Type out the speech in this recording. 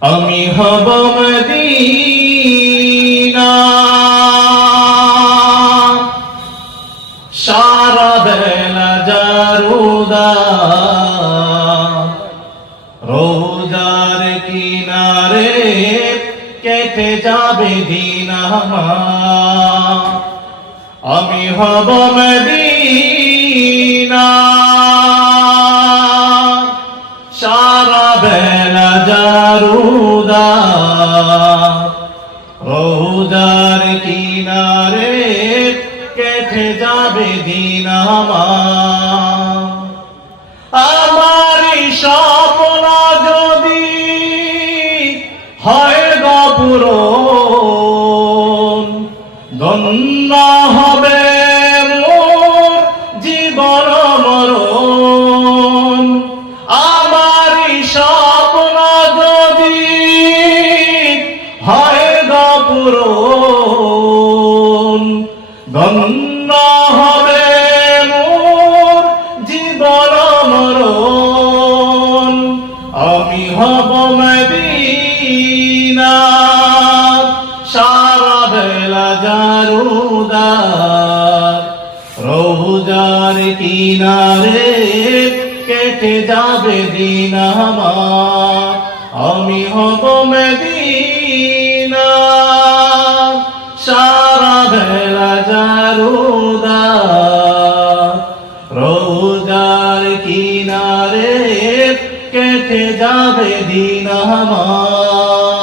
আমি হব মদিনা। সারা বেলা জারুদা। রোজার কিনারে কেটে যাবে দিন। আমি হব মদিনা। রোজার কিনারে কেটে যাবে দিন আমার। স্বপ্ন যদি হয় গপুর ধন্য হবে মোর জীবন মরণ। আমার ধন্য হবে মোর জীবন মরণ। আমি হব মদিনা। সারা বেলা জারুদার রোজার কিনারে কেটে যাবে দিন আমার। আমি হব মদিনা। दीना रे कैसे जावे दीना हमार।